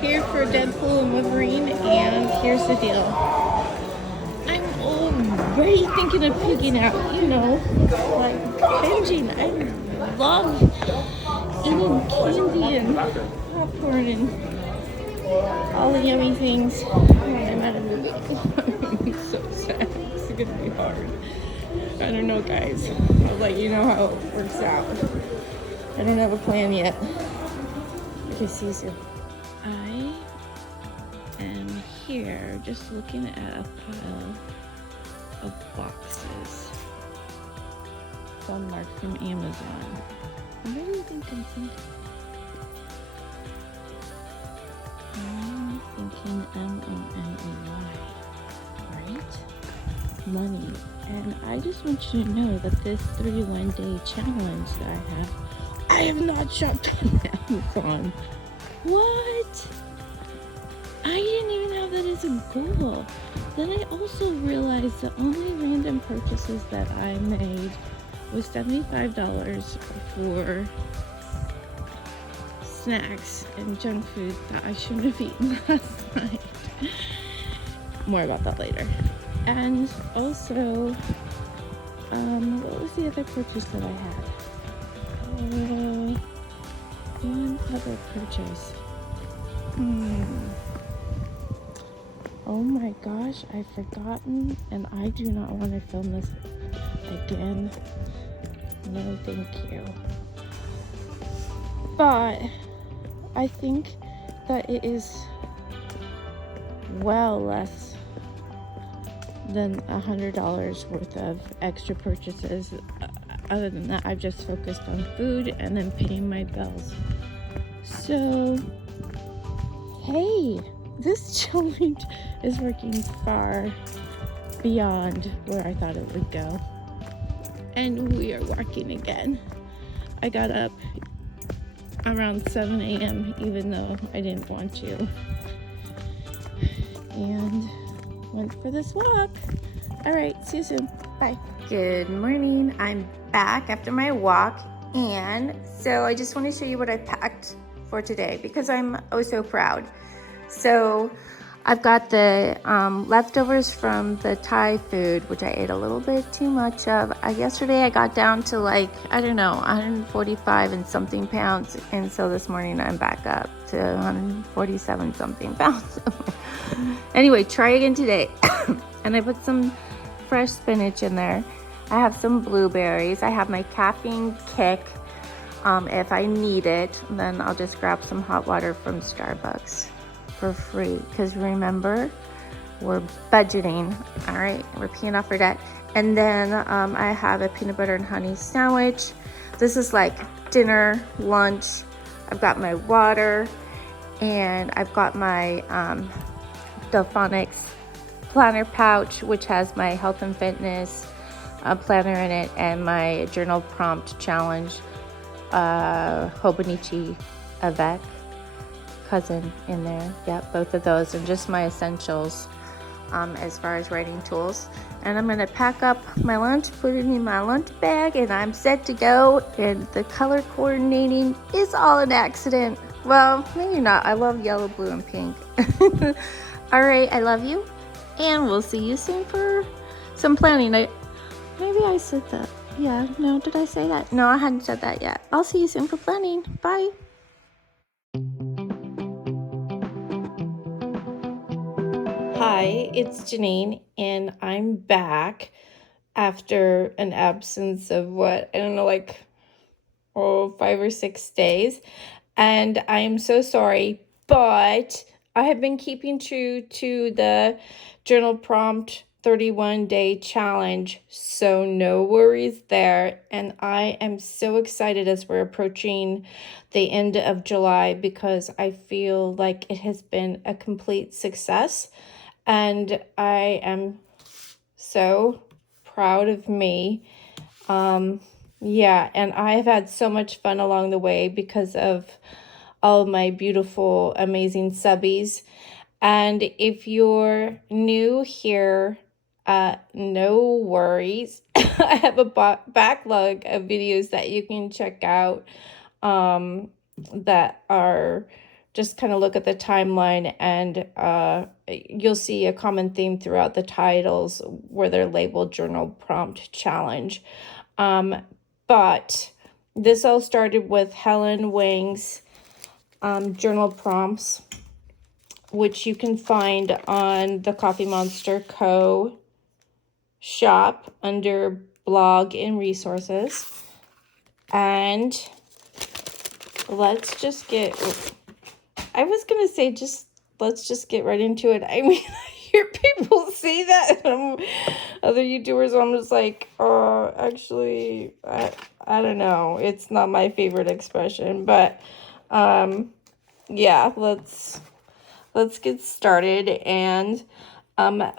here for Deadpool and Wolverine, and here's the deal. I'm already thinking of pigging out, like binging. I love eating candy and popcorn and all the yummy things. I'm at a movie. I'm so sad. It's gonna be hard. I don't know, guys. I'll let you know how it works out. I don't have a plan yet. Okay, see you soon. I am here just looking at a pile of boxes. Some marked from Amazon. What do you think I'm thinking? I'm thinking M-O-N-E-Y, right? Money. And I just want you to know that this 31-day challenge that I have not shopped on Amazon. What? I didn't even have that as a goal. Then I also realized the only random purchases that I made was $75 for snacks and junk food that I shouldn't have eaten last night. More about that later. And also, what was the other purchase that I had? One other purchase. Oh my gosh, I've forgotten, and I do not want to film this again. No, thank you. But I think that it is well less than $100 worth of extra purchases. Other than that, I've just focused on food and then paying my bills. So, hey, this challenge is working far beyond where I thought it would go. And we are walking again. I got up around 7 a.m. even though I didn't want to. And went for this walk. All right, see you soon. Bye. Good morning. I'm back after my walk. And so I just want to show you what I packed for today because I'm oh so proud. So I've got the leftovers from the Thai food, which I ate a little bit too much of. Yesterday I got down to 145 and something pounds. And so this morning I'm back up to 147 something pounds. Anyway, try again today. And I put some fresh spinach in there. I have some blueberries. I have my caffeine kick if I need it. And then I'll just grab some hot water from Starbucks for free, because remember, we're budgeting. All right, we're paying off our debt. And then I have a peanut butter and honey sandwich. This is like dinner, lunch. I've got my water, and I've got my Delphonics planner pouch, which has my health and fitness planner in it, and my journal prompt challenge Hobonichi avec cousin in there. Yep, both of those, and just my essentials as far as writing tools. And I'm gonna pack up my lunch, put it in my lunch bag, and I'm set to go. And the color coordinating is all an accident. Well, maybe not. I love yellow, blue, and pink. All right, I love you, and we'll see you soon for some planning. Maybe I said that. Yeah, no, did I say that? No, I hadn't said that yet. I'll see you soon for planning. Bye. Hi, it's Jenean, and I'm back after an absence of what, I don't know, 5 or 6 days. And I am so sorry, but I have been keeping true to the journal prompt 31-day challenge, so no worries there. And I am so excited as we're approaching the end of July because I feel like it has been a complete success. And I am so proud of me. Yeah, and I've had so much fun along the way because of all of my beautiful, amazing subbies. And if you're new here, no worries. I have a backlog of videos that you can check out that are just kind of look at the timeline, and you'll see a common theme throughout the titles where they're labeled Journal Prompt Challenge. But this all started with Helen Wang's journal prompts, which you can find on the TheCoffeeMonsterzCo shop under blog and resources. And let's just get, I was going to say, let's just get right into it. I mean, I hear people say that, other YouTubers, I'm just like, actually, I don't know. It's not my favorite expression, but, yeah, let's get started. And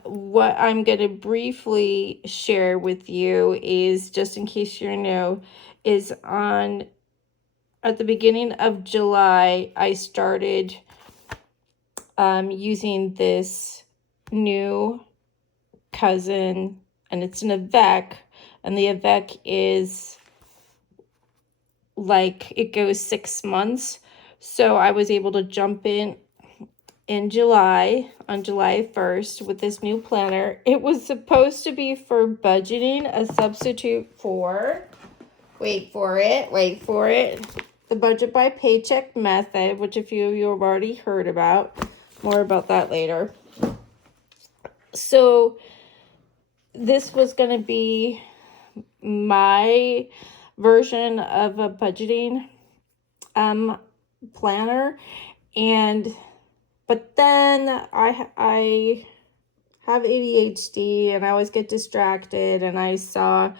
what I'm going to briefly share with you is, just in case you're new, is at the beginning of July, I started using this new cousin, and it's an avec, and the avec is like, it goes 6 months. So I was able to jump in July, on July 1st, with this new planner. It was supposed to be for budgeting, a substitute for, wait for it, the budget by paycheck method, which a few of you have already heard about. More about that later. So this was going to be my version of a budgeting planner, but then I have ADHD and I always get distracted, and I saw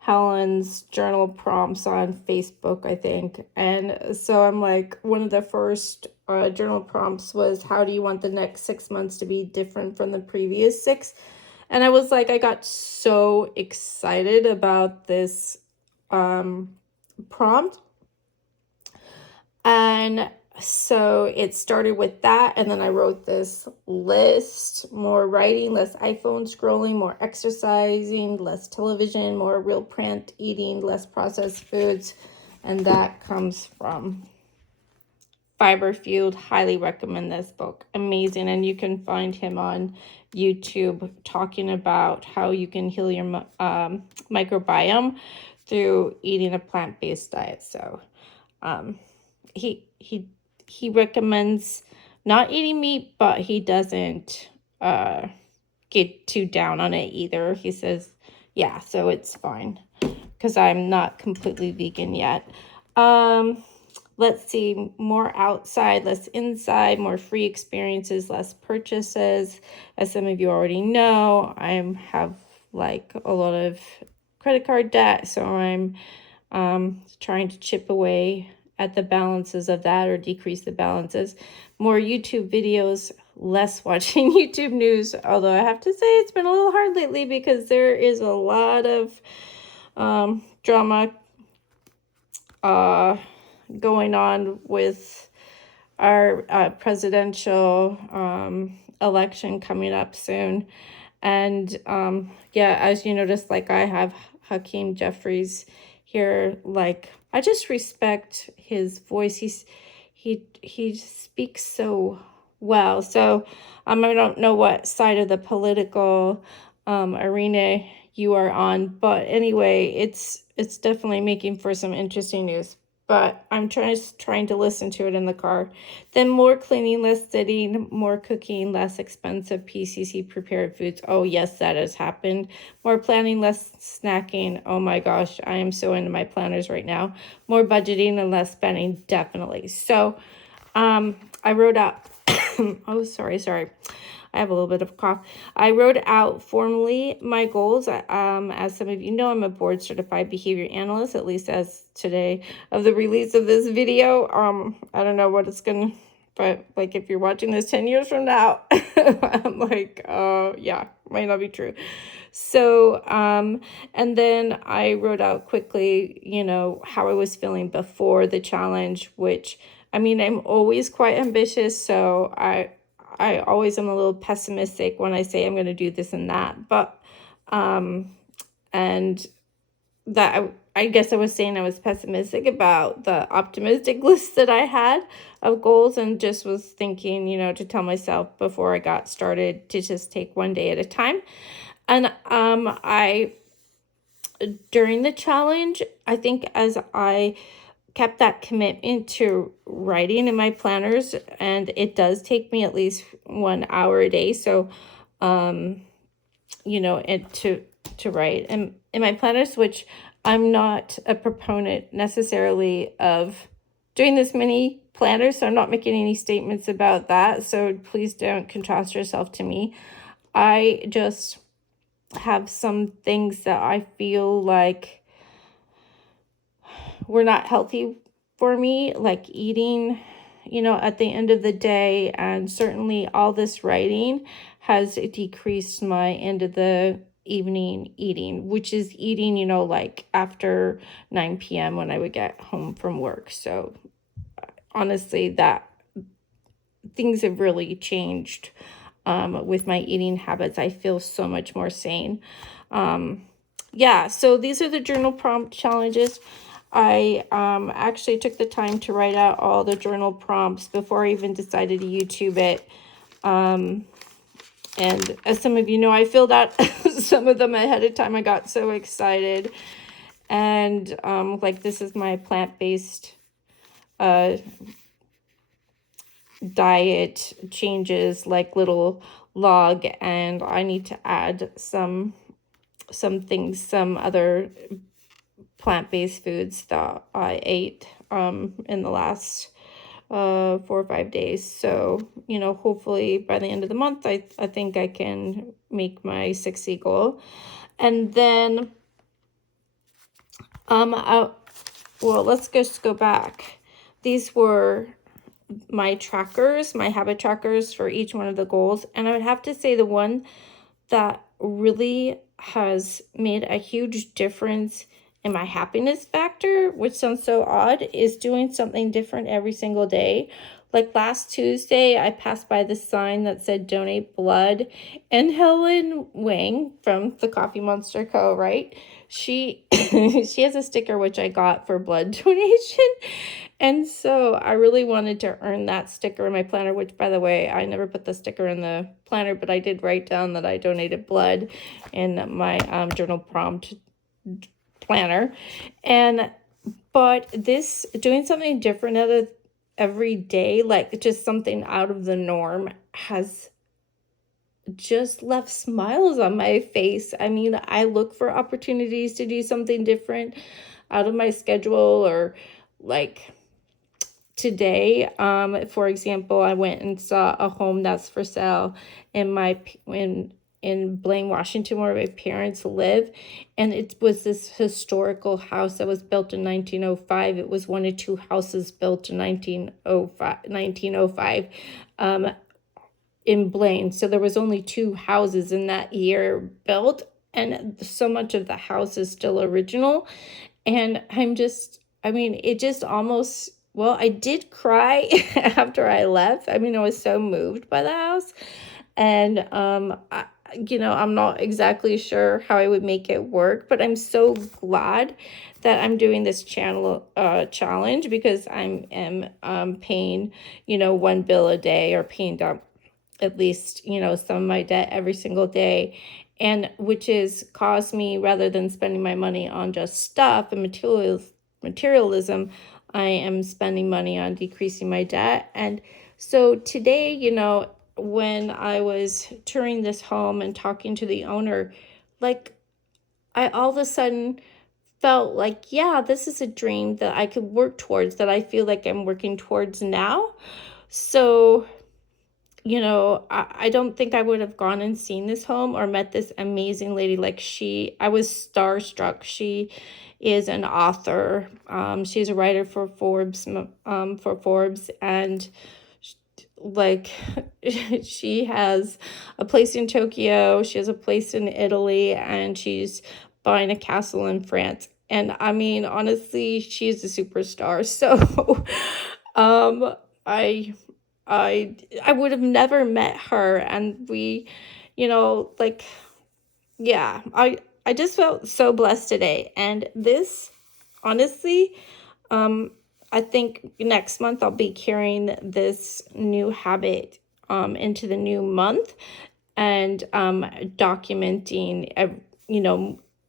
Helen's journal prompts on Facebook, I think. And so I'm like, one of the first journal prompts was, how do you want the next 6 months to be different from the previous 6? And I was like, I got so excited about this prompt. And so it started with that, and then I wrote this list: more writing, less iPhone scrolling, more exercising, less television, more real print eating, less processed foods. And that comes from Fiber Fueled. Highly recommend this book. Amazing. And you can find him on YouTube talking about how you can heal your microbiome through eating a plant-based diet. So he recommends not eating meat, but he doesn't get too down on it either. He says, yeah, so it's fine, because I'm not completely vegan yet. Let's see, more outside, less inside, more free experiences, less purchases. As some of you already know, I have like a lot of credit card debt, so I'm trying to chip away at the balances of that, or decrease the balances. More YouTube videos, less watching YouTube news, although I have to say it's been a little hard lately because there is a lot of drama going on with our presidential election coming up soon. And yeah, as you notice, like, I have Hakeem Jeffries here. Like, I just respect his voice. He speaks so well. So I don't know what side of the political arena you are on, but anyway, it's definitely making for some interesting news. But I'm trying to listen to it in the car. Then more cleaning, less sitting, more cooking, less expensive PCC prepared foods. Oh yes, that has happened. More planning, less snacking. Oh my gosh, I am so into my planners right now. More budgeting and less spending, definitely. So I wrote out, oh, sorry. I have a little bit of a cough. I wrote out formally my goals. As some of you know, I'm a board certified behavior analyst, at least as today of the release of this video. I don't know what it's going to, but like, if you're watching this 10 years from now, I'm like, yeah, might not be true. So, and then I wrote out quickly, how I was feeling before the challenge, which, I'm always quite ambitious. So I always am a little pessimistic when I say I'm going to do this and that, but, and that I guess I was saying I was pessimistic about the optimistic list that I had of goals, and just was thinking, to tell myself before I got started to just take one day at a time. And during the challenge, I think as I kept that commitment to writing in my planners, and it does take me at least 1 hour a day. So, and to write in my planners, which I'm not a proponent necessarily of doing this many planners, so I'm not making any statements about that. So please don't contrast yourself to me. I just have some things that I feel like were not healthy for me, like eating, at the end of the day. And certainly all this writing has decreased my end of the evening eating, which is eating, like after 9 p.m. when I would get home from work. So honestly, that things have really changed with my eating habits. I feel so much more sane. So these are the journal prompt challenges. I actually took the time to write out all the journal prompts before I even decided to YouTube it. And as some of you know, I filled out some of them ahead of time. I got so excited. And like, this is my plant-based diet changes, like little log, and I need to add some things, some other plant-based foods that I ate in the last 4 or 5 days. So, hopefully by the end of the month, I think I can make my 60 goal. And then, let's just go back. These were my trackers, my habit trackers for each one of the goals. And I would have to say the one that really has made a huge difference in my happiness factor, which sounds so odd, is doing something different every single day. Like last Tuesday, I passed by the sign that said donate blood, and Helen Wang from TheCoffeeMonsterzCo, right? She she has a sticker which I got for blood donation. And so I really wanted to earn that sticker in my planner, which, by the way, I never put the sticker in the planner, but I did write down that I donated blood in my journal prompt planner. But this, doing something different out of every day, like just something out of the norm, has just left smiles on my face. I mean, I look for opportunities to do something different out of my schedule, or like today, for example, I went and saw a home that's for sale in Blaine, Washington, where my parents live. And it was this historical house that was built in 1905. It was one of two houses built in 1905 in Blaine. So there was only two houses in that year built, and so much of the house is still original. And it just almost, I did cry after I left. I was so moved by the house. And, I'm not exactly sure how I would make it work, but I'm so glad that I'm doing this challenge, because I am paying, one bill a day, or paying down at least, some of my debt every single day. And which is caused me, rather than spending my money on just stuff and materialism, I am spending money on decreasing my debt. And so today, when I was touring this home and talking to the owner, like, I all of a sudden felt like, yeah, this is a dream that I could work towards, that I feel like I'm working towards now. So, I don't think I would have gone and seen this home or met this amazing lady. Like, I was starstruck. She is an author. She's a writer for Forbes, and like, she has a place in Tokyo, she has a place in Italy, and she's buying a castle in France. And honestly, she's a superstar. So I would have never met her. And we, I just felt so blessed today. And this honestly, I think next month I'll be carrying this new habit into the new month, and documenting,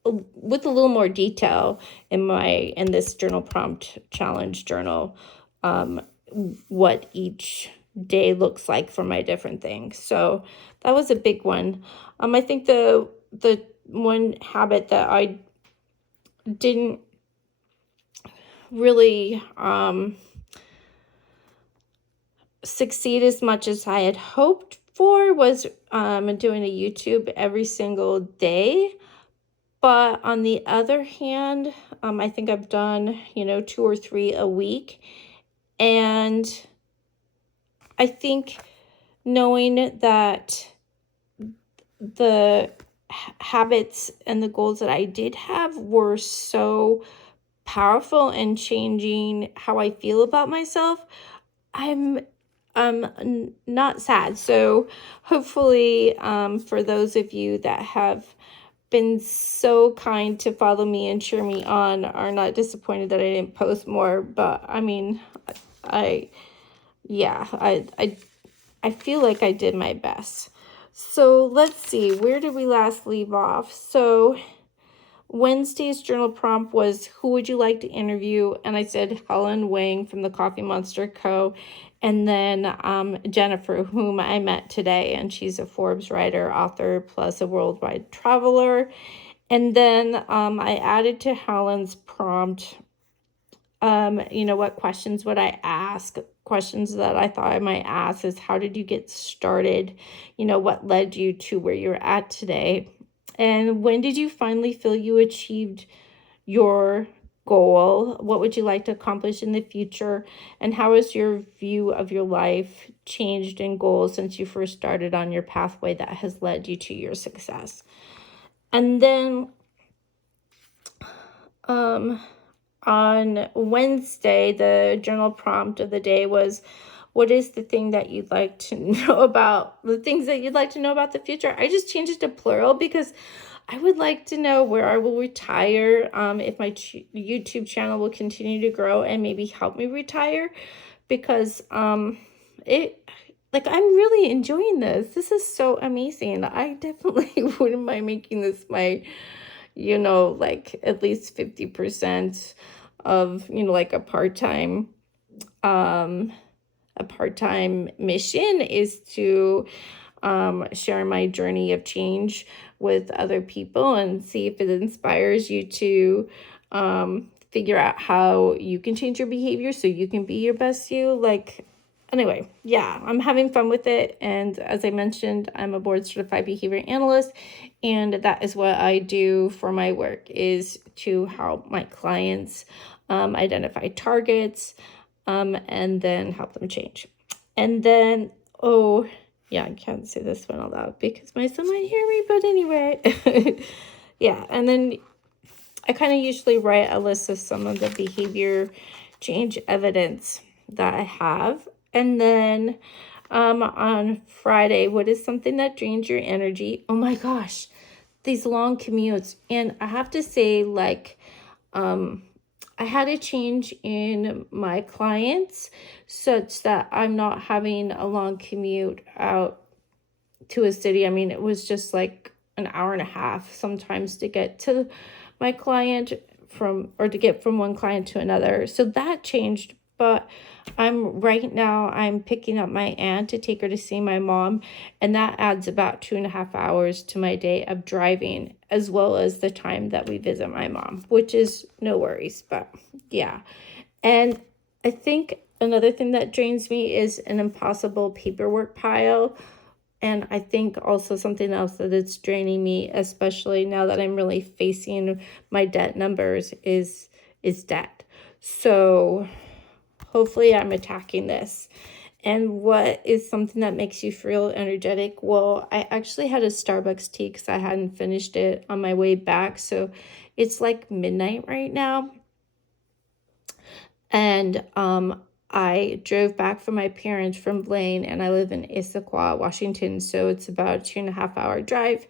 with a little more detail in this journal prompt challenge journal, um, what each day looks like for my different things. So that was a big one. I think the one habit that I didn't really succeed as much as I had hoped for was doing a YouTube every single day. But on the other hand, I think I've done, 2 or 3 a week. And I think knowing that the habits and the goals that I did have were so powerful in changing how I feel about myself, I'm not sad. So hopefully, for those of you that have been so kind to follow me and cheer me on are not disappointed that I didn't post more. But I mean, I yeah, I feel like I did my best. So let's see, where did we last leave off? So Wednesday's journal prompt was, who would you like to interview? And I said Helen, Wang from TheCoffeeMonsterzCo, and then Jennifer, whom I met today, and she's a Forbes writer, author, plus a worldwide traveler. And then I added to Helen's prompt, what questions would I ask? Questions that I thought I might ask is, how did you get started? What led you to where you're at today? And when did you finally feel you achieved your goal? What would you like to accomplish in the future? And how has your view of your life changed in goals since you first started on your pathway that has led you to your success? And then on Wednesday, the journal prompt of the day was, what is the thing that you'd like to know about, the things that you'd like to know about the future? I just changed it to plural because I would like to know where I will retire, if my YouTube channel will continue to grow and maybe help me retire, because I'm really enjoying this. This is so amazing. I definitely wouldn't mind making this my, at least 50% of, like a part-time mission is to share my journey of change with other people and see if it inspires you to figure out how you can change your behavior so you can be your best you. Anyway, yeah, I'm having fun with it. And as I mentioned, I'm a board certified behavior analyst, and that is what I do for my work, is to help my clients identify targets, and then help them change. And then, oh yeah, I can't say this one aloud because my son might hear me, but anyway. Yeah, and then I kind of usually write a list of some of the behavior change evidence that I have. And then on Friday, what is something that drains your energy? Oh my gosh, these long commutes. And I have to say, I had a change in my clients such that I'm not having a long commute out to a city. I mean, it was just like an hour and a half sometimes to get to my client to get from one client to another. So that changed. But right now I'm picking up my aunt to take her to see my mom, and that adds about 2.5 hours to my day of driving, as well as the time that we visit my mom, which is no worries. But yeah. And I think another thing that drains me is an impossible paperwork pile. And I think also something else that it's draining me, especially now that I'm really facing my debt numbers, is debt. So hopefully I'm attacking this. And what is something that makes you feel energetic? Well, I actually had a Starbucks tea because I hadn't finished it on my way back. So it's like midnight right now. And I drove back from my parents from Blaine, and I live in Issaquah, Washington. So it's about a 2.5 hour drive.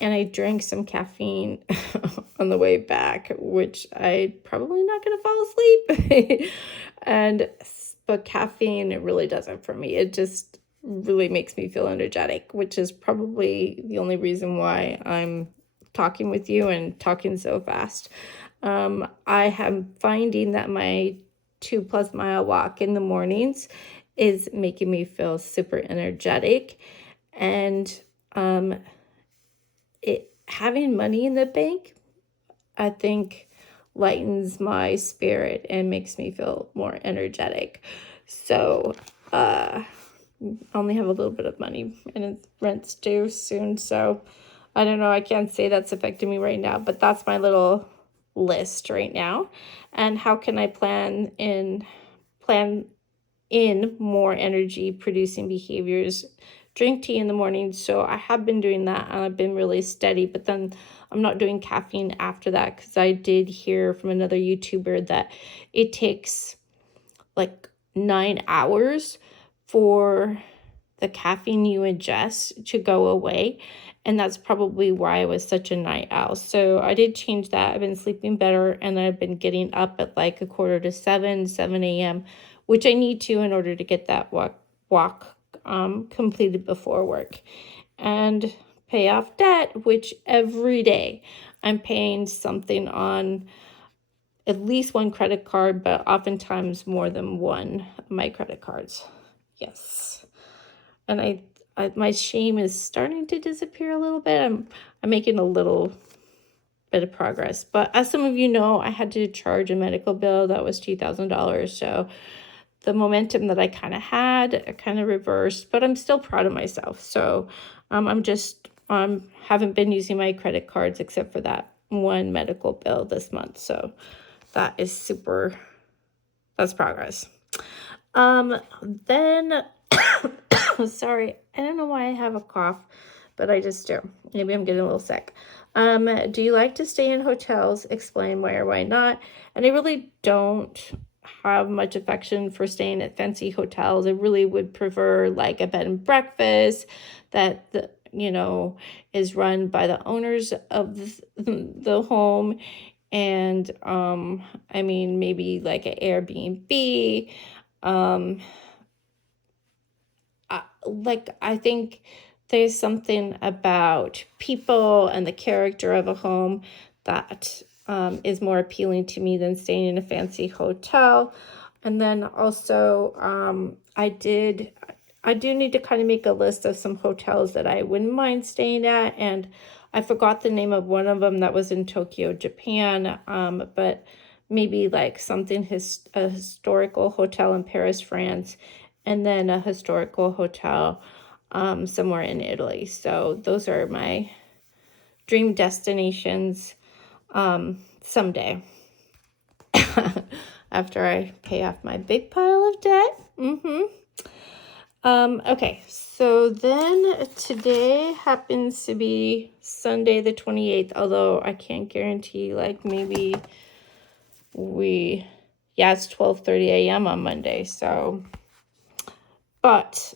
and I drank some caffeine on the way back, which I probably not going to fall asleep. But caffeine, it really doesn't for me. It just really makes me feel energetic, which is probably the only reason why I'm talking with you and talking so fast. I am finding that my 2+ mile walk in the mornings is making me feel super energetic, and having money in the bank, I think, lightens my spirit and makes me feel more energetic. So I only have a little bit of money, and rent's due soon, so I don't know, I can't say that's affecting me right now, but that's my little list right now. And how can I plan in more energy producing behaviors? Drink tea in the morning. So I have been doing that, and I've been really steady, but then I'm not doing caffeine after that, because I did hear from another YouTuber that it takes like 9 hours for the caffeine you ingest to go away. And that's probably why I was such a night owl. So I did change that. I've been sleeping better, and I've been getting up at like 6:45, 7 a.m., which I need to in order to get that walk completed before work. And pay off debt, which every day I'm paying something on at least one credit card, but oftentimes more than one of my credit cards. Yes. And I my shame is starting to disappear a little bit. I'm making a little bit of progress. But as some of you know, I had to charge a medical bill that was $2,000. So the momentum that I kind of had, I kind of reversed, but I'm still proud of myself. So haven't been using my credit cards except for that one medical bill this month. So that is that's progress. Then sorry, I don't know why I have a cough, but I just do. Maybe I'm getting a little sick. Do you like to stay in hotels? Explain why or why not. And I really don't have much affection for staying at fancy hotels. I really would prefer like a bed and breakfast that is run by the owners of the home. And I mean, maybe like an Airbnb. I think there's something about people and the character of a home that is more appealing to me than staying in a fancy hotel. And then also I do need to kind of make a list of some hotels that I wouldn't mind staying at, and I forgot the name of one of them that was in Tokyo, Japan, but maybe like something a historical hotel in Paris, France, and then a historical hotel somewhere in Italy. So those are my dream destinations someday after I pay off my big pile of debt. Okay, so then today happens to be Sunday the 28th, although I can't guarantee, like maybe it's 12:30 a.m. on Monday, so, but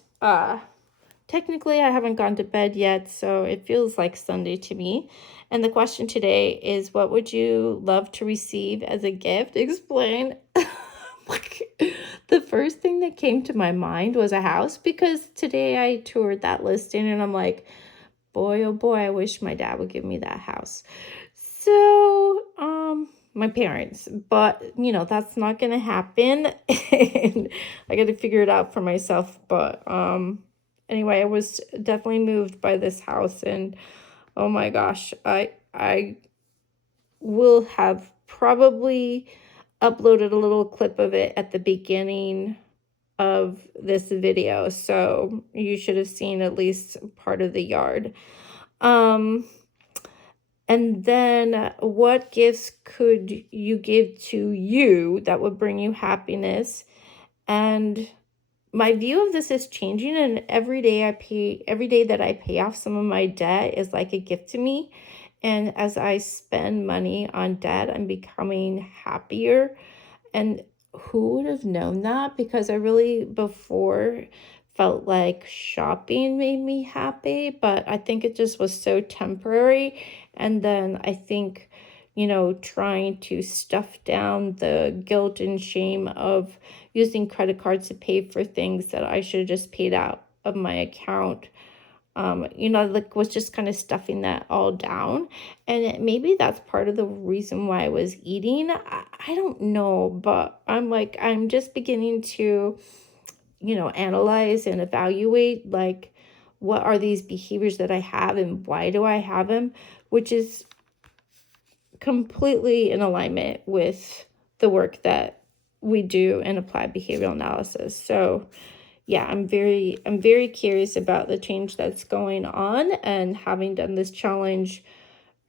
technically I haven't gone to bed yet, so it feels like Sunday to me. And the question today is, what would you love to receive as a gift? Explain. The first thing that came to my mind was a house, because today I toured that listing and I'm like, boy, oh boy, I wish my dad would give me that house. So, my parents, but that's not going to happen. And I got to figure it out for myself. But, anyway, I was definitely moved by this house, and oh my gosh, I will have probably uploaded a little clip of it at the beginning of this video, so you should have seen at least part of the yard. And then what gifts could you give to you that would bring you happiness? And my view of this is changing, and every day that I pay off some of my debt is like a gift to me. And as I spend money on debt, I'm becoming happier. And who would have known that? Because I really before felt like shopping made me happy, but I think it just was so temporary. And then I think, trying to stuff down the guilt and shame of using credit cards to pay for things that I should have just paid out of my account, like was just kind of stuffing that all down. And maybe that's part of the reason why I was eating. I don't know, but I'm just beginning to, analyze and evaluate, like, what are these behaviors that I have and why do I have them, which is completely in alignment with the work that we do in applied behavioral analysis. So yeah, I'm very curious about the change that's going on, and having done this challenge,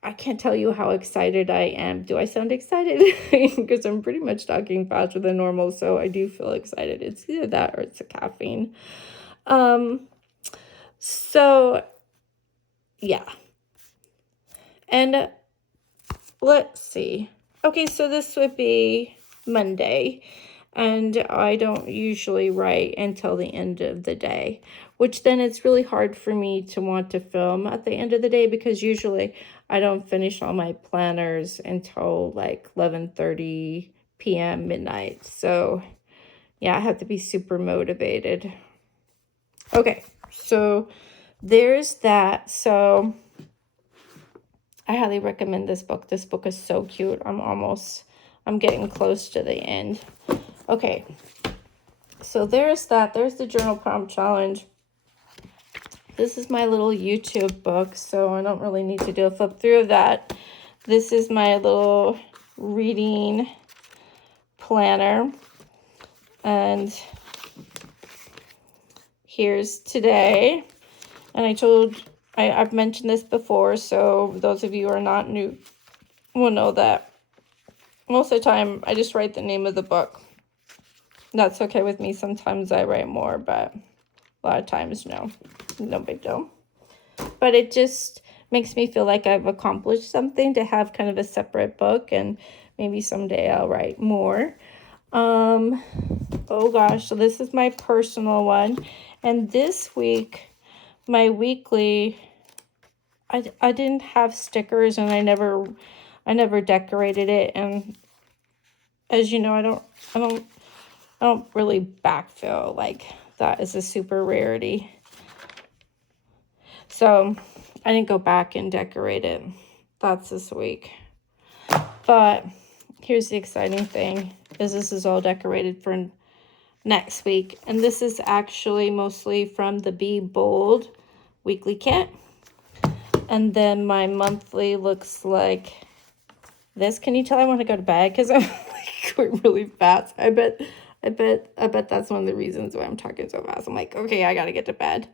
I can't tell you how excited I am. Do I sound excited? Because I'm pretty much talking faster than normal, so I do feel excited. It's either that or it's the caffeine. So yeah. And let's see. Okay, so this would be Monday, and I don't usually write until the end of the day, which then it's really hard for me to want to film at the end of the day, because usually I don't finish all my planners until like 11:30 p.m. midnight. So yeah, I have to be super motivated. Okay, so there's that. So I highly recommend this book. This book is so cute. I'm getting close to the end. Okay, so there's that. There's the journal prompt challenge. This is my little YouTube book, so I don't really need to do a flip through of that. This is my little reading planner. And here's today. And I've mentioned this before, so those of you who are not new will know that most of the time I just write the name of the book. That's okay with me. Sometimes I write more, but a lot of times no big deal. But it just makes me feel like I've accomplished something to have kind of a separate book, and maybe someday I'll write more. Oh gosh, so this is my personal one, and this week my weekly, I didn't have stickers, and I never decorated it, and as you know, I don't really backfill. Like, that is a super rarity. So I didn't go back and decorate it. That's this week. But here's the exciting thing, is this is all decorated for next week. And this is actually mostly from the Be Bold weekly kit. And then my monthly looks like this. Can you tell I want to go to bed? Because I'm like going really fast. I bet that's one of the reasons why I'm talking so fast. I'm like, okay, I gotta get to bed.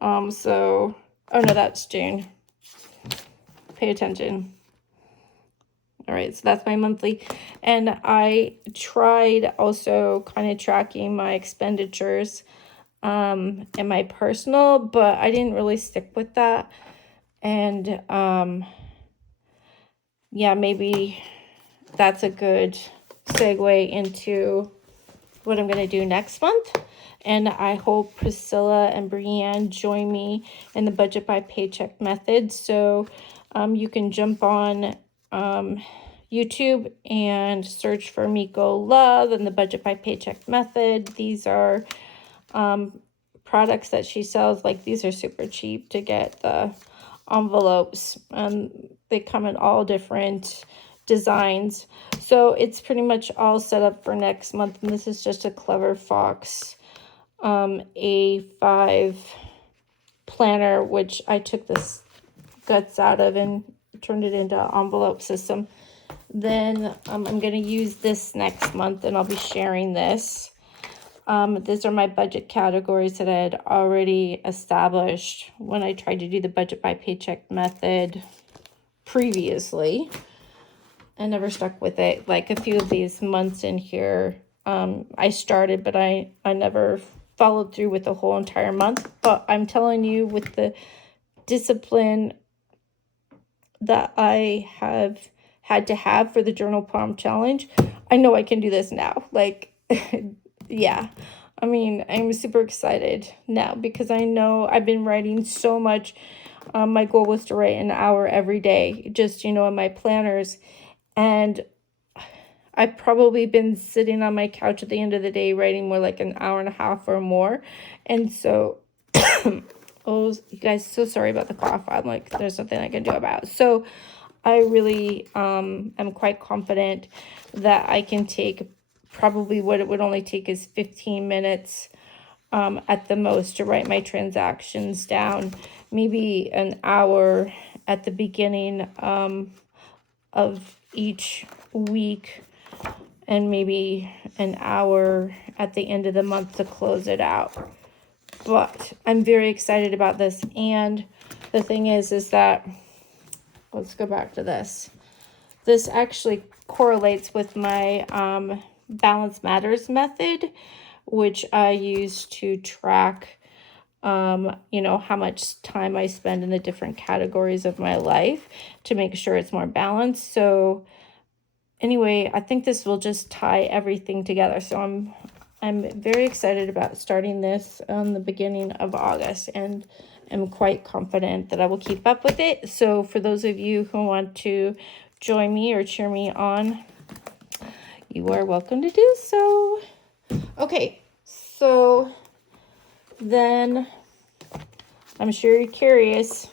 So, oh no, that's June. Pay attention. All right, so that's my monthly. And I tried also kind of tracking my expenditures in my personal, but I didn't really stick with that. And yeah, maybe that's a good segue into what I'm going to do next month. And I hope Priscilla and Brianne join me in the budget by paycheck method. So you can jump on YouTube and search for Miko Love and the budget by paycheck method. These are products that she sells. Like, these are super cheap to get the envelopes. They come in all different designs. So it's pretty much all set up for next month. And this is just a Clever Fox A5 planner, which I took this guts out of and turned it into an envelope system. Then I'm going to use this next month, and I'll be sharing this. These are my budget categories that I had already established when I tried to do the budget by paycheck method previously. I never stuck with it. Like, a few of these months in here, I started, but I never followed through with the whole entire month. But I'm telling you, with the discipline that I have had to have for the journal prompt challenge, I know I can do this now. Like, yeah. I mean, I'm super excited now because I know I've been writing so much. My goal was to write an hour every day, just, in my planners. And I've probably been sitting on my couch at the end of the day writing more like an hour and a half or more. And so, oh, you guys, so sorry about the cough. I'm like, there's nothing I can do about it. So I really am quite confident that I can take probably what it would only take is 15 minutes at the most to write my transactions down. Maybe an hour at the beginning of each week, and maybe an hour at the end of the month to close it out. But I'm very excited about this. And the thing is that, let's go back to this. This actually correlates with my Balance Matters method, which I use to track, how much time I spend in the different categories of my life to make sure it's more balanced. So anyway, I think this will just tie everything together. So I'm very excited about starting this on the beginning of August, and am quite confident that I will keep up with it. So for those of you who want to join me or cheer me on, you are welcome to do so. Okay, so then I'm sure you're curious,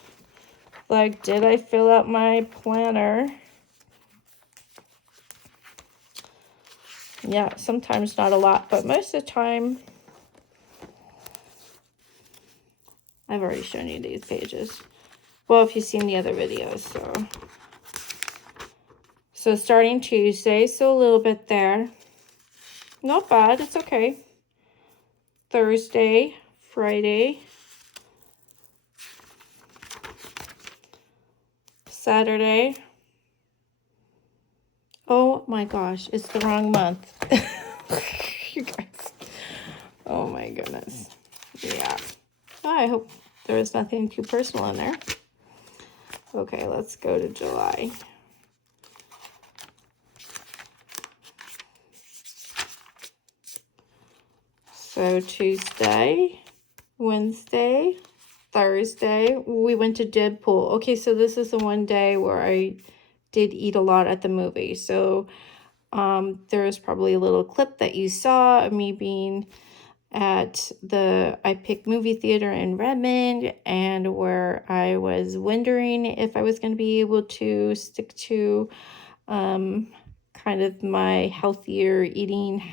like, did I fill out my planner? Yeah, sometimes not a lot, but most of the time, I've already shown you these pages. Well, if you've seen the other videos, so starting Tuesday, so a little bit there. Not bad, it's okay. Thursday, Friday, Saturday. Oh my gosh, it's the wrong month. You guys. Oh my goodness. Yeah. Oh, I hope there was nothing too personal in there. Okay, let's go to July. So Tuesday, Wednesday, Thursday, we went to Deadpool. Okay, so this is the one day where I did eat a lot at the movie. So there's probably a little clip that you saw of me being at the iPick movie theater in Redmond, and where I was wondering if I was going to be able to stick to kind of my healthier eating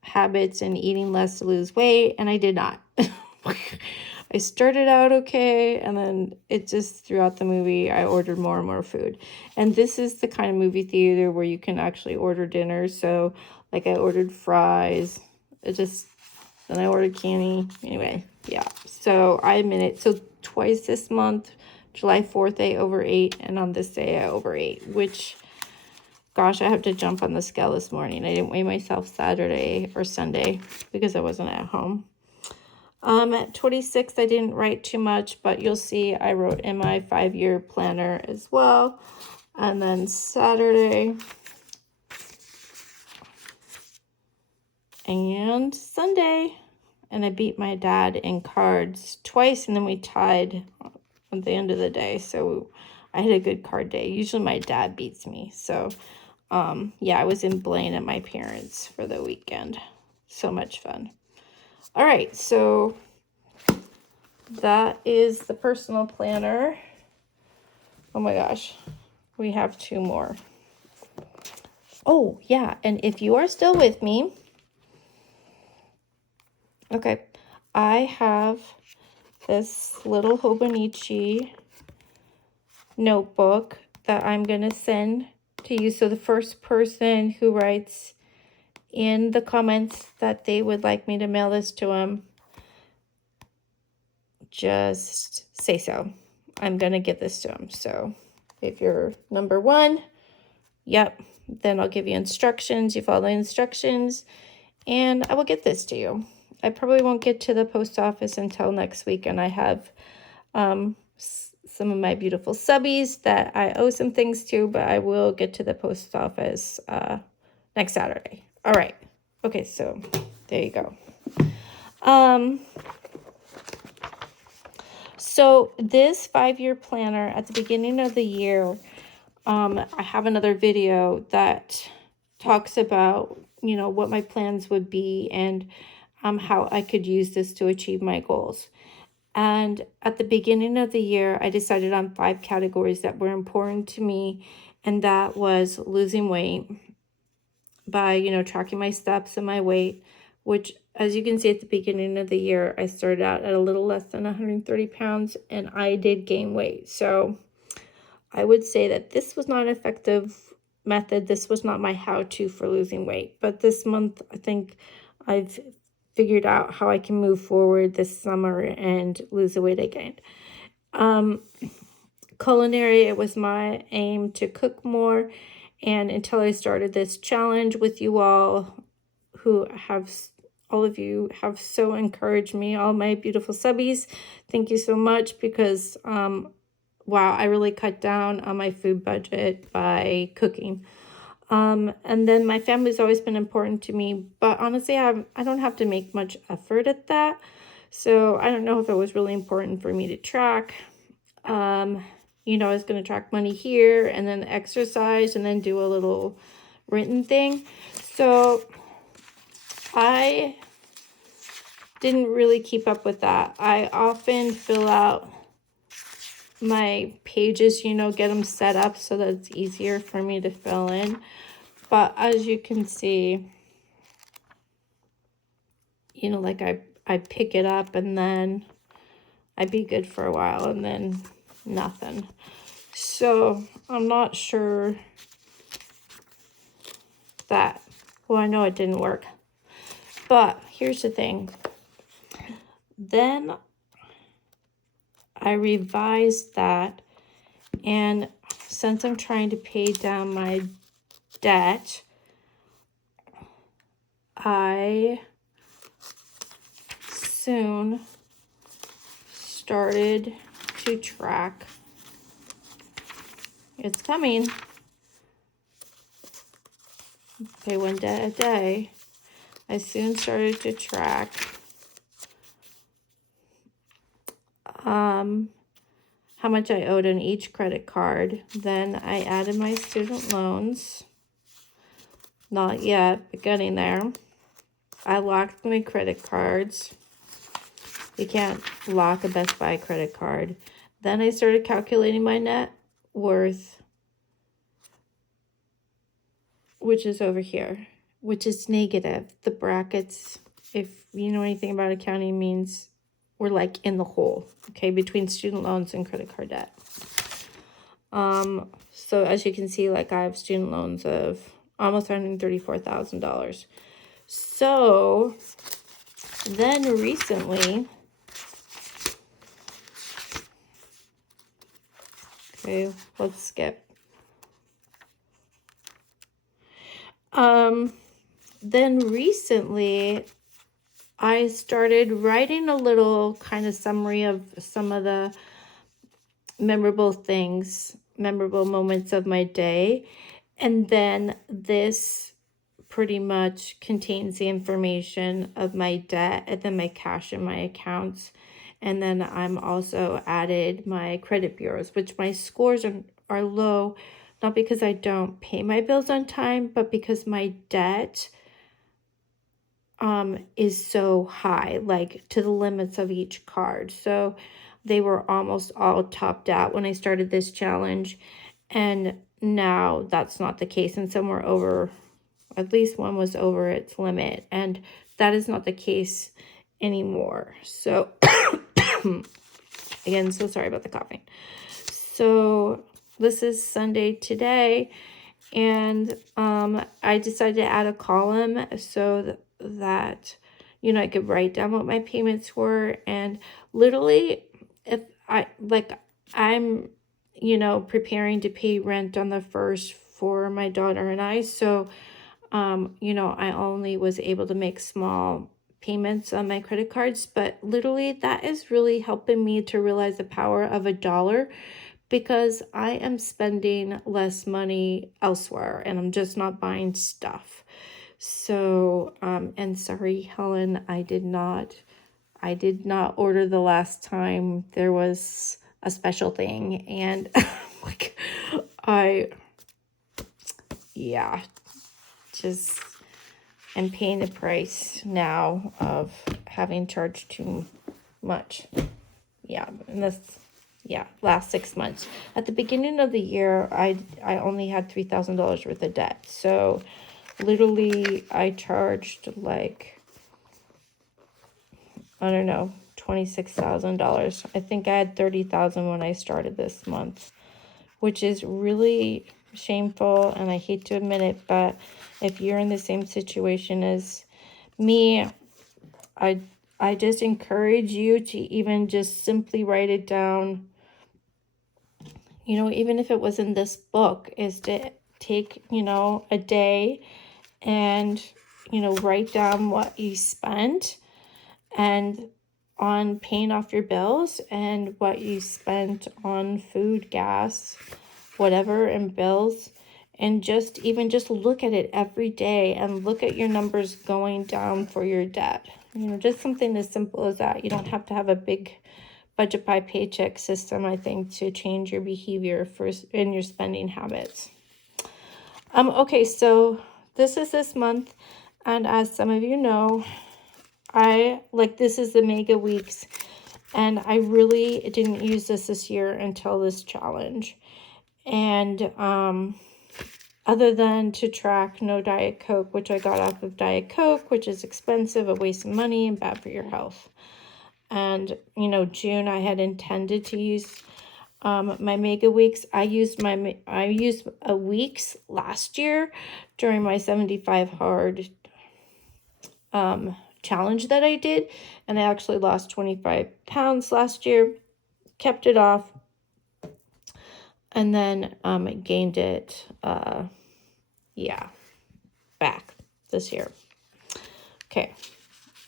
habits and eating less to lose weight, and I did not. I started out okay, and then it just, throughout the movie, I ordered more and more food. And this is the kind of movie theater where you can actually order dinner. So, like, I ordered fries. Then I ordered candy. Anyway, yeah. So I admit it. So twice this month, July 4th, I overate, and on this day, I overate, which, gosh, I have to jump on the scale this morning. I didn't weigh myself Saturday or Sunday because I wasn't at home. At 26th, I didn't write too much, but you'll see I wrote in my 5-year planner as well. And then Saturday and Sunday, and I beat my dad in cards twice, and then we tied at the end of the day. So I had a good card day. Usually my dad beats me. So yeah, I was in Blaine at my parents' for the weekend. So much fun. All right, so that is the personal planner. Oh my gosh, we have 2 more. Oh yeah, and if you are still with me, okay, I have this little Hobonichi notebook that I'm gonna send to you. So the first person who writes in the comments that they would like me to mail this to them, just say so. I'm gonna get this to them. So if you're number 1, yep, then I'll give you instructions. You follow the instructions, and I will get this to you. I probably won't get to the post office until next week, and I have some of my beautiful subbies that I owe some things to, but I will get to the post office next Saturday. All right. Okay, so there you go. So this 5-year planner at the beginning of the year, I have another video that talks about, what my plans would be and how I could use this to achieve my goals. And at the beginning of the year, I decided on 5 categories that were important to me, and that was losing weight by, tracking my steps and my weight, which, as you can see at the beginning of the year, I started out at a little less than 130 pounds, and I did gain weight. So I would say that this was not an effective method. This was not my how-to for losing weight. But this month, I think I've figured out how I can move forward this summer and lose the weight I gained. Culinary, it was my aim to cook more. And until I started this challenge with you all, all of you have so encouraged me, all my beautiful subbies. Thank you so much, because wow, I really cut down on my food budget by cooking. And then my family's always been important to me, but honestly, I don't have to make much effort at that. So I don't know if it was really important for me to track. I was going to track money here and then exercise and then do a little written thing. So I didn't really keep up with that. I often fill out my pages, get them set up so that it's easier for me to fill in. But as you can see, like I pick it up and then I'd be good for a while and then nothing. So I'm not sure that, well, I know it didn't work. But here's the thing. Then I revised that, and since I'm trying to pay down my debt, I soon started to track. It's coming. Pay one day a day. I soon started to track how much I owed on each credit card. Then I added my student loans. Not yet, but getting there. I locked my credit cards. You can't lock a Best Buy credit card. Then I started calculating my net worth, which is over here, which is negative. The brackets, if you know anything about accounting, means we're like in the hole, okay, between student loans and credit card debt. So as you can see, like I have student loans of almost $134,000. So then recently, okay, let's skip. Then recently, I started writing a little kind of summary of some of the memorable moments of my day. And then this pretty much contains the information of my debt and then my cash in my accounts. And then I'm also added my credit bureaus, which my scores are low, not because I don't pay my bills on time, but because my debt is so high, like to the limits of each card. So they were almost all topped out when I started this challenge, and now that's not the case, and some were over, at least one was over its limit, and that is not the case anymore. So again, so sorry about the coughing. So this is Sunday today, and I decided to add a column so that I could write down what my payments were. And literally, if I'm preparing to pay rent on the 1st for my daughter and I, so I only was able to make small payments on my credit cards, but literally that is really helping me to realize the power of $1, because I am spending less money elsewhere and I'm just not buying stuff. So, and sorry, Helen, I did not order the last time there was a special thing, and like yeah, just am paying the price now of having charged too much. Yeah, and that's, yeah, last 6 months. At the beginning of the year, I only had $3,000 worth of debt. So literally I charged like, I don't know, $26,000. I think I had $30,000 when I started this month, which is really shameful, and I hate to admit it, but if you're in the same situation as me, I just encourage you to even just simply write it down. You know, even if it was in this book, is to take, you know, a day and, you know, write down what you spent and on paying off your bills, and what you spent on food, gas, whatever, and bills. And just look at it every day and look at your numbers going down for your debt. You know, just something as simple as that. You don't have to have a big budget by paycheck system, I think, to change your behavior in your spending habits. Okay, so this is this month, and as some of you know, this is the mega weeks, and I really didn't use this year until this challenge. And other than to track no Diet Coke, which I got off of Diet Coke, which is expensive, a waste of money, and bad for your health. And, you know, June I had intended to use my mega weeks. I used a weeks last year during my 75 hard challenge that I did, and I actually lost 25 pounds last year, kept it off, and then gained it back this year. Okay,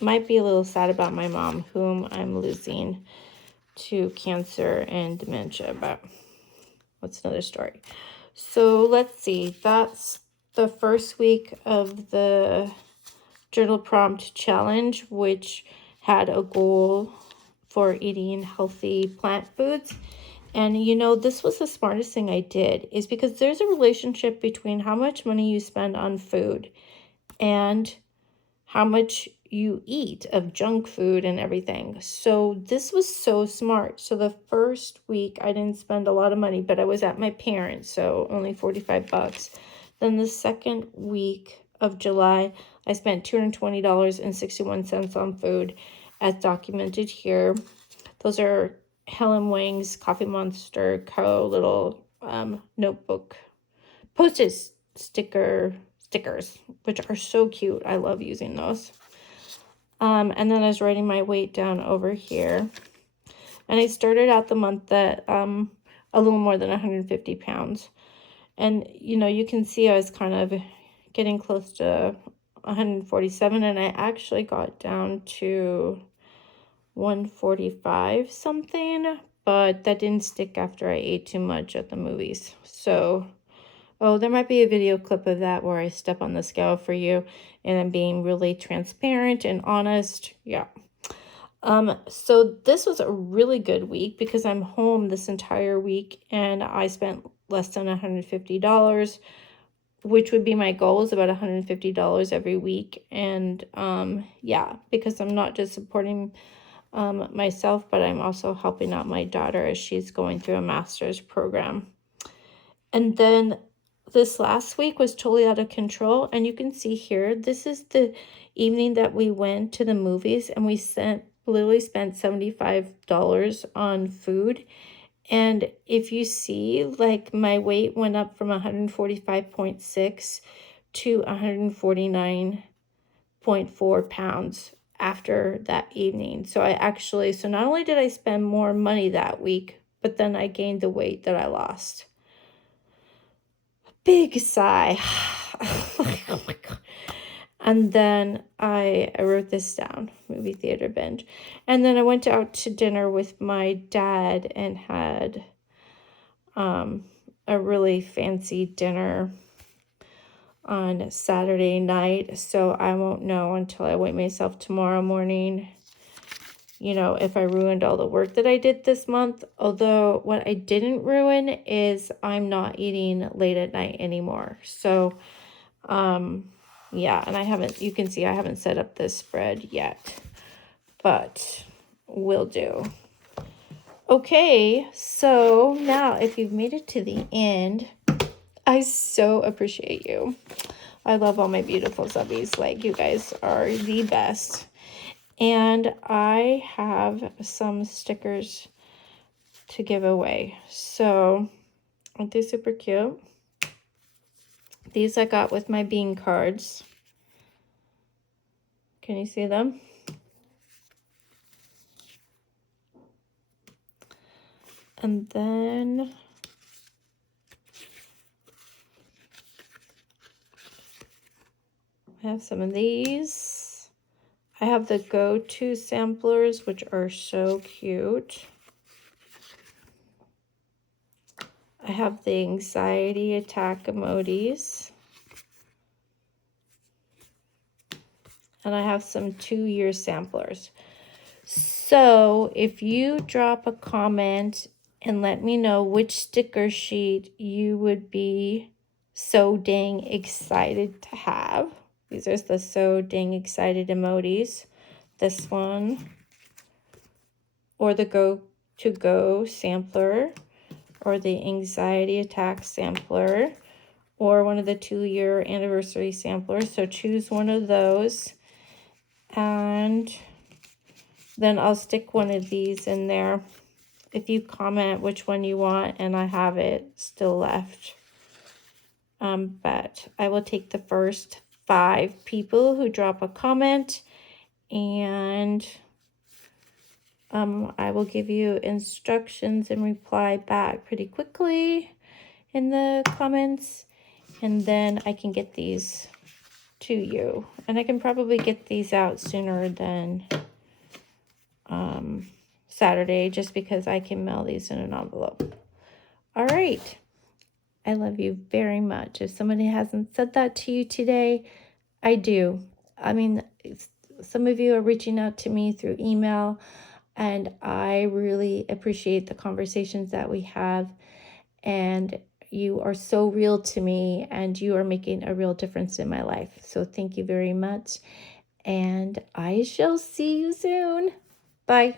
might be a little sad about my mom, whom I'm losing to cancer and dementia, but that's another story. So let's see, that's the first week of the journal prompt challenge, which had a goal for eating healthy plant foods. And you know, this was the smartest thing I did, is because there's a relationship between how much money you spend on food and how much you eat of junk food and everything. So this was so smart. So the first week I didn't spend a lot of money, but I was at my parents', so only 45 bucks. Then the second week of July, I spent $220.61 on food, as documented here. Those are Helen Wang's TheCoffeeMonsterzCo little notebook post-it stickers, which are so cute. I love using those. And then I was writing my weight down over here. And I started out the month at a little more than 150 pounds. And, you know, you can see I was kind of getting close to 147, and I actually got down to 145 something, but that didn't stick after I ate too much at the movies. So, oh, there might be a video clip of that where I step on the scale for you, and I'm being really transparent and honest. Yeah. So this was a really good week because I'm home this entire week, and I spent less than $150, which would be my goal, is about $150 every week. And yeah, because I'm not just supporting myself, but I'm also helping out my daughter as she's going through a master's program. And then this last week was totally out of control, and you can see here, this is the evening that we went to the movies, and we literally spent $75 on food. And if you see, like, my weight went up from 145.6 to 149.4 pounds after that evening. So so not only did I spend more money that week, but then I gained the weight that I lost. Big sigh. Oh my God. And then I wrote this down, movie theater binge. And then I went out to dinner with my dad and had a really fancy dinner. on Saturday night, so I won't know until I weigh myself tomorrow morning, you know, if I ruined all the work that I did this month. Although what I didn't ruin is I'm not eating late at night anymore. So, yeah, and I haven't, you can see I haven't set up this spread yet, but will do. Okay, so now if you've made it to the end, I so appreciate you. I love all my beautiful subbies. Like, you guys are the best. And I have some stickers to give away. So, aren't they super cute? These I got with my bean cards. Can you see them? And then I have some of these. I have the go-to samplers, which are so cute. I have the anxiety attack emojis. And I have some 2-year samplers. So if you drop a comment and let me know which sticker sheet you would be so dang excited to have. These are the so dang excited emojis. This one, or the go sampler, or the anxiety attack sampler, or one of the 2-year anniversary samplers. So choose one of those, and then I'll stick one of these in there if you comment which one you want, and I have it still left. But I will take the first 5 people who drop a comment, and I will give you instructions and reply back pretty quickly in the comments, and then I can get these to you. And I can probably get these out sooner than Saturday, just because I can mail these in an envelope. All right. I love you very much. If somebody hasn't said that to you today, I do. I mean, some of you are reaching out to me through email, and I really appreciate the conversations that we have. And you are so real to me, and you are making a real difference in my life. So thank you very much. And I shall see you soon. Bye.